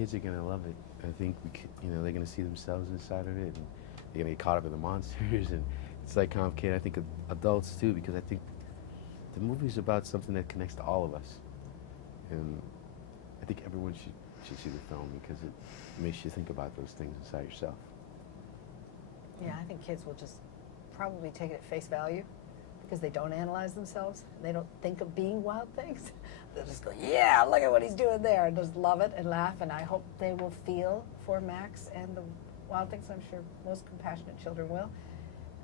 kids are gonna love it. I think they're gonna see themselves inside of it, and they're gonna get caught up in the monsters, and it's like complicated. I think adults too, because I think the movie's about something that connects to all of us, and I think everyone should see the film because it makes you think about those things inside yourself. Yeah, I think kids will just probably take it at face value because they don't analyze themselves. They don't think of being wild things. They'll just go, yeah, look at what he's doing there, and just love it and laugh. And I hope they will feel for Max and the wild things. I'm sure most compassionate children will.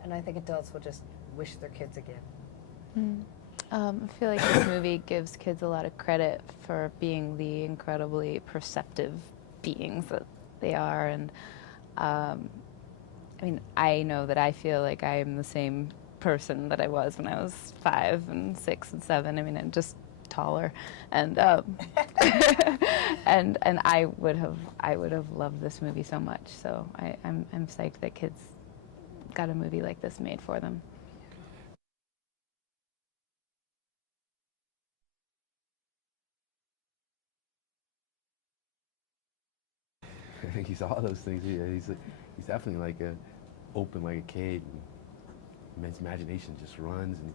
And I think adults will just wish their kids again. I feel like this movie gives kids a lot of credit for being the incredibly perceptive beings that they are. And I mean, I know that I feel like I am the same person that I was when I was 5 and 6 and 7. I mean, I'm just taller, and and I would have loved this movie so much. So I'm psyched that kids got a movie like this made for them. I think he's all those things. Yeah, he's definitely like open like a kid. And his imagination just runs, and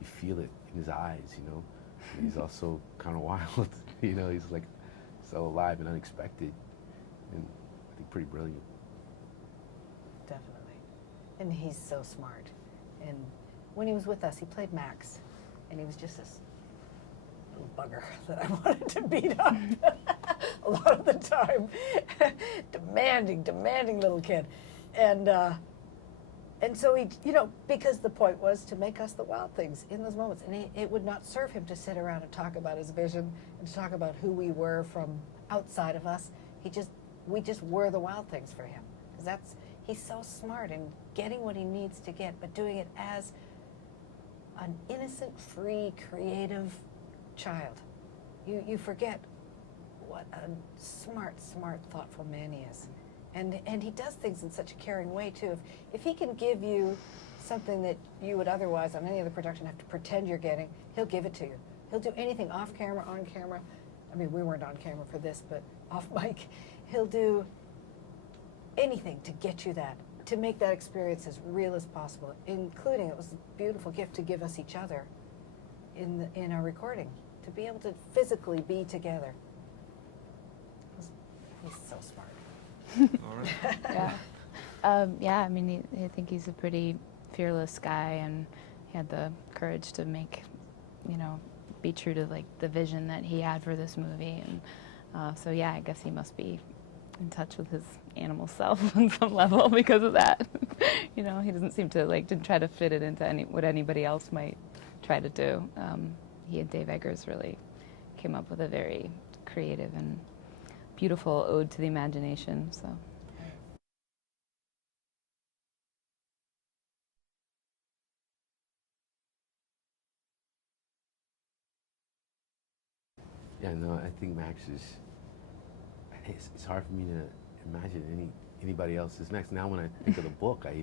you feel it in his eyes. And he's also kind of wild. He's like so alive and unexpected, and I think pretty brilliant. Definitely. And he's so smart. And when he was with us, he played Max, and he was just this little bugger that I wanted to beat up a lot of the time. demanding little kid. And so he, because the point was to make us the wild things in those moments. And it would not serve him to sit around and talk about his vision and to talk about who we were from outside of us. We just were the wild things for him. Because he's so smart in getting what he needs to get, but doing it as an innocent, free, creative child. You forget what a smart, thoughtful man he is. And he does things in such a caring way, too. If he can give you something that you would otherwise, on any other production, have to pretend you're getting, he'll give it to you. He'll do anything off camera, on camera. I mean, we weren't on camera for this, but off mic. He'll do anything to get you that, to make that experience as real as possible, including, it was a beautiful gift to give us each other in our recording, to be able to physically be together. He's so smart. All right. Yeah. I mean, I think he's a pretty fearless guy, and he had the courage to be true to like the vision that he had for this movie. And so yeah, I guess he must be in touch with his animal self on some level because of that. He doesn't seem to didn't try to fit it into what anybody else might try to do. He and Dave Eggers really came up with a very creative and beautiful ode to the imagination. So. Yeah, no, I think Max is. It's hard for me to imagine anybody else's Max. Now, when I think of the book, I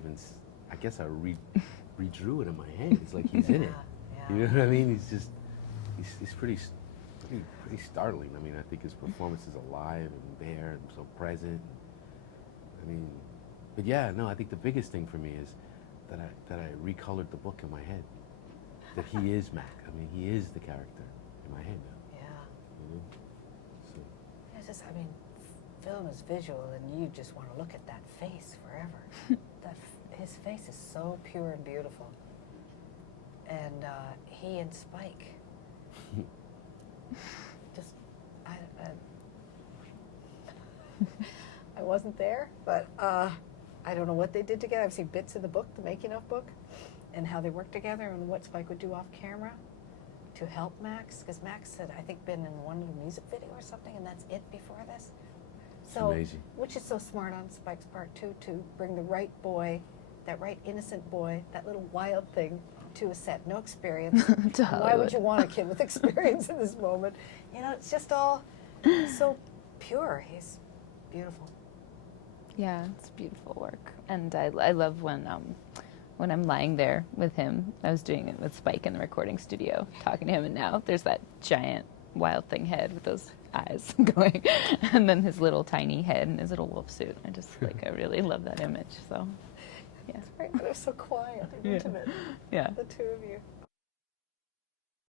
guess I redrew it in my head. It's like he's in it. Yeah. You know what I mean? He's pretty startling. I mean, I think his performance is alive and there and so present. I mean, but yeah, no, I think the biggest thing for me is that I recolored the book in my head. That he is Mac. I mean, he is the character in my head now. Yeah. So. It's just, I mean, film is visual, and you just want to look at that face forever. His face is so pure and beautiful. And he and Spike. Just, I wasn't there, but I don't know what they did together. I've seen bits of the book, the making of book, and how they worked together and what Spike would do off camera to help Max, because Max had, I think, been in one of the music video or something, and that's it before this. So, amazing. Which is so smart on Spike's part too, to bring the right boy, that right innocent boy, that little wild thing, to a set. No experience. Why would you want a kid with experience in this moment? It's just all so pure. He's beautiful. Yeah, it's beautiful work, and I love when I'm lying there with him. I was doing it with Spike in the recording studio, talking to him, and now there's that giant wild thing head with those eyes going, and then his little tiny head and his little wolf suit. I really love that image. So, yeah. Right, but it was so quiet and Yeah. intimate, Yeah. the two of you.